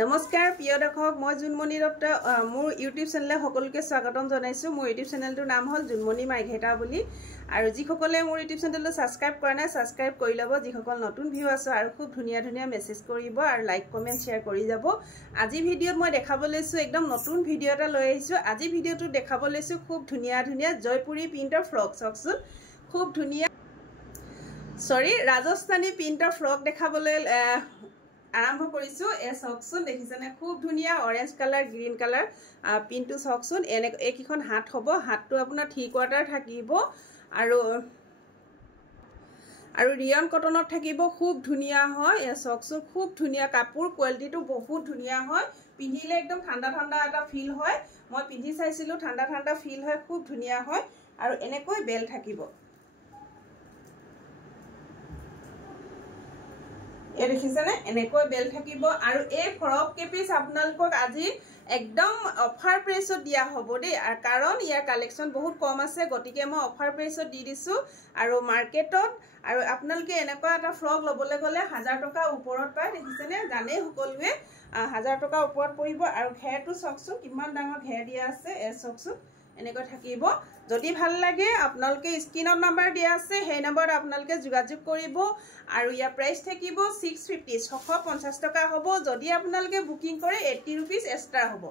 নমস্কাৰ প্ৰিয় দৰ্শক মই জুনমণি দত্ত মোৰ ইউটিউব চেনেলে সকলোকে স্বাগতম জনাইছো মোৰ ইউটিউব চেনেলটোৰ নাম হ'ল জুনমণি মাইঘেটা বুলি আৰু যিসকলে মোৰ ইউটিউব চেনেলটো সাবস্ক্ৰাইব কৰা নাই সাবস্ক্ৰাইব কৰি লব যিসকল নতুন ভিউ আছে আৰু খুব ধুনিয়া ধুনিয়া মেছেজ কৰিব আৰু লাইক কমেন্ট শেয়াৰ কৰি যাব আজি ভিডিঅ'ত মই দেখাব লৈছো একদম নতুন ভিডিঅ' এটা লৈ আহিছো আজি ভিডিঅ'টো দেখাব লৈছো খুব ধুনিয়া ধুনিয়া জয়পুৰী প্ৰিন্টৰ ফ্ৰক চকচোন খুব ধুনিয়া ৰাজস্থানী প্ৰিন্টৰ ফ্ৰক দেখাবলৈ আৰম্ভ কৰিছো এ চকচোন দেখিছেনে খুব ধুনিয়া অৰেঞ্জ কালাৰ গ্ৰীন কালাৰ পিনটো চকচোন এনে একিখন হাত হ'ব হাতটো আপোনাৰ 3 কোৱাৰ্টাৰ থাকিব আৰু ৰিয়ন কটনত থাকিব খুব ধুনিয়া হয় এ চকচোন খুব ধুনিয়া কাপোৰ কোৱালিটিটো বহুত ধুনিয়া হয় পিন্ধিলে একদম ঠাণ্ডা ঠাণ্ডা এটা ফিল হয় মই পিন্ধি চাইছিলো ঠাণ্ডা ঠাণ্ডা ফিল হয় খুব ধুনিয়া হয় আৰু এনেকৈ বেল থাকিব এ দেখিছেনে এনেকৈ বেল থাকিব আৰু এই ফ্ৰক কেপিস আপোনালোকক আজি একদম অফাৰ প্ৰাইসত দিয়া হ'ব দেই কাৰণ ইয়াৰ কালেকচন বহুত কম আছে গতিকে মই অফাৰ প্ৰাইসত দি দিছো আৰু মাৰ্কেটত আৰু আপোনালোকে এনেকুৱা এটা ফ্ৰক লবলৈ গলে 1000 টকা ওপৰত পায় দেখিছেনে জানে সকলোৱে 1000 টকা ওপৰত পৰিব আৰু ঘেৰটো চকচোন কিমান ডাঙৰ ঘেৰ দিয়া আছে এ চকচোন এনেকৈ থাকিব যদি ভাল লাগে আপোনালোকে স্ক্ৰিনত নাম্বাৰ দিয়া আছে সেই নম্বৰত আপোনালোকে যোগাযোগ কৰিব আৰু ইয়াৰ প্ৰাইস থাকিব 650 650 টকা হ'ব যদি আপোনালোকে বুকিং কৰে 80 रुपीस এক্সট্ৰা হ'ব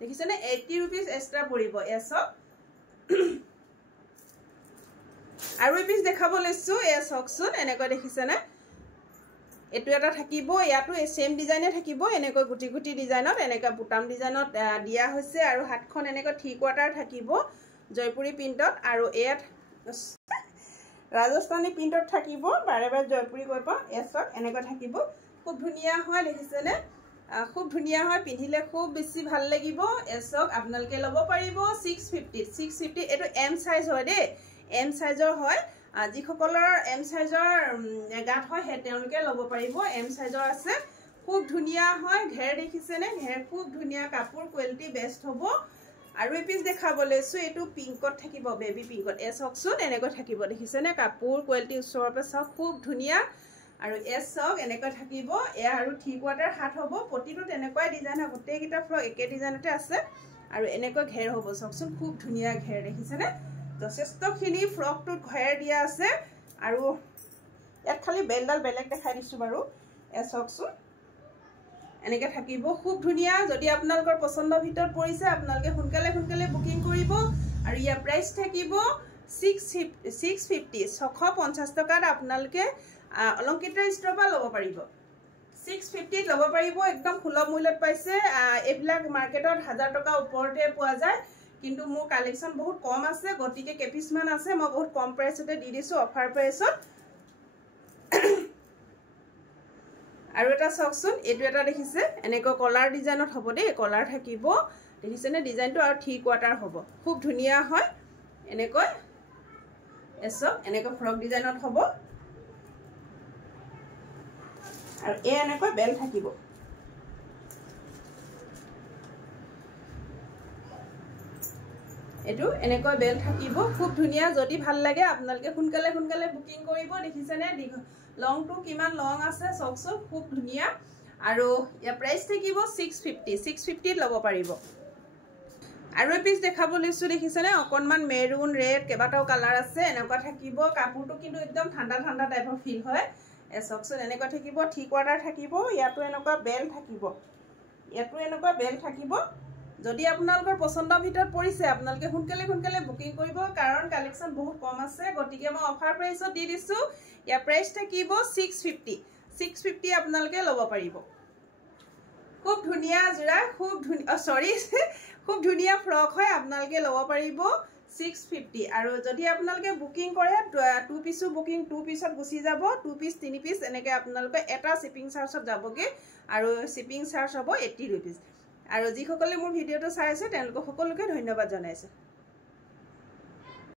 দেখিছেনে 80 रुपीस এক্সট্ৰা পৰিব এসব আৰু এই পিস দেখাব লৈছো এ চকচোন এনেকৈ দেখিছেনে এটো এটা থাকিব ইয়াটো সেম ডিজাইনে থাকিব এনেকৈ গুটি গুটি ডিজাইনত এনেকা বুটাম ডিজাইনত দিয়া হৈছে আৰু হাতখন এনেকৈ 3 কোৱাৰ্টাৰ থাকিব জয়পুৰী প্ৰিন্টত আৰু এত ৰাজস্থানী প্ৰিন্টত থাকিব বাৰে বাৰে জয়পুৰী কৈব এছক এনেকৈ থাকিব খুব ধুনিয়া হয় দেখিছেনে খুব ধুনিয়া হয় পিন্ধিলে খুব বেছি ভাল লাগিব এছক আপোনালোকে লব পাৰিব 650 এটো এম সাইজ হয় দে এম সাইজৰ হয় যিসকলৰ এম সাইজৰ গাত হয় হে তেওঁলোকে লব পাৰিব এম সাইজৰ আছে খুব ধুনিয়া হয় ঘেৰ দেখিছেনে ঘেৰ খুব ধুনিয়া কাপোৰ কোৱালিটি বেষ্ট হ'ব আৰু এই পিস দেখাব লৈছো এটো পিংকত থাকিব বেবি পিংকত এ চকচোন এনেকৈ থাকিব দেখিছেনে কাপোৰ কোৱালিটি ওচৰৰ পৰা সব খুব ধুনিয়া আৰু এস চক এনেকৈ থাকিব এ আৰু 3 কোৱাৰ্টাৰ হাত হ'ব প্ৰতিটো তেনেকৈ ডিজাইন হয় গোটেই কিটা ফ্ৰক একে ডিজাইনতে আছে আৰু এনেকৈ ঘেৰ হ'ব চকচোন খুব ধুনিয়া ঘেৰ দেখিছেনে যথেষ্টখিনি ফ্ৰকটো ঘেৰ দিয়া আছে আৰু ইয়াত খালি বেলডাল বেলেগ দেখাই দিছো বাৰু এ চকচোন এনেকৈ থাকিব খুব ধুনিয়া যদি আপোনালোকৰ পছন্দৰ ভিতৰত পৰিছে আপোনালোকে সোনকালে বুকিং কৰিব আৰু ইয়াৰ প্ৰাইস থাকিব 650 650 টকাত আপোনালোকে অলংকিত ষ্ট্ৰপা লব পাৰিব 650 লব পাৰিব একদম সুলভ মূল্যত পাইছে এবিলাক মাৰ্কেটত 1000 টকা ওপৰতে পোৱা যায় কিন্তু মোৰ কালেকচন বহুত কম আছে গতিকে কেপিসমান আছে মই বহুত কম প্ৰাইসতে দি দিছো অফাৰ প্ৰাইসত আৰু এটা চকচোন এটো এটা দেখিছে এনেকৈ কলাৰ ডিজাইনত হ'ব দেই কলাৰ থাকিব দেখিছেনে ডিজাইনটো আৰু 3 কোৱাৰ্টাৰ হ'ব খুব ধুনিয়া হয় এনেকৈ এসব এনেকৈ ফ্ৰক ডিজাইনত হ'ব আৰু এনেকৈ বেল থাকিব এটো এনেকৈ বেল থাকিব খুব ধুনিয়া যদি ভাল লাগে আপোনালোকে সোনকালে বুকিং কৰিব দেখিছেনে লংটো কিমান লং আছে চকচোন খুব ধুনিয়া আৰু ইয়াৰ প্ৰাইস থাকিব 650 লব পাৰিব আৰু এই পিস দেখাব লৈছো দেখিছেনে অকনমান মেৰুন ৰেড কেবাটাও কালাৰ আছে এনেকুৱা থাকিব কাপোৰটো কিন্তু একদম ঠাণ্ডা ঠাণ্ডা টাইপৰ ফিল হয় এ চকচোন এনেকুৱা থাকিব 3 কোৱাৰ্টাৰ থাকিব ইয়াতো এনেকুৱা বেল থাকিব যদি আপোনালোকৰ পছন্দৰ ভিতৰত পৰিছে আপোনালোকে সোনকালে বুকিং কৰিব কাৰণ কালেকচন বহুত কম আছে গতিকে মই অফাৰ প্ৰাইসত দি দিছো ইয়াৰ প্ৰাইস থাকিব 650 আপোনালোকে লব পাৰিব খুব ধুনিয়া জোৰা খুব ধুনিয়া ফ্ৰক হয় আপোনালোকে লব পাৰিব 650 আৰু যদি আপোনালোকে বুকিং কৰে 2 পিসো বুকিং 2 পিসত গুছি যাব 2 পিস 3 পিস এনেকৈ আপোনালোকে এটা শিপিং চাৰ্জত যাবগে আৰু শিপিং চাৰ্জ হ'ব 80 रुपीस আৰু যিসকলে মোৰ ভিডিওটো চাই আছে তেওঁলোকক সকলোকে ধন্যবাদ জনাইছো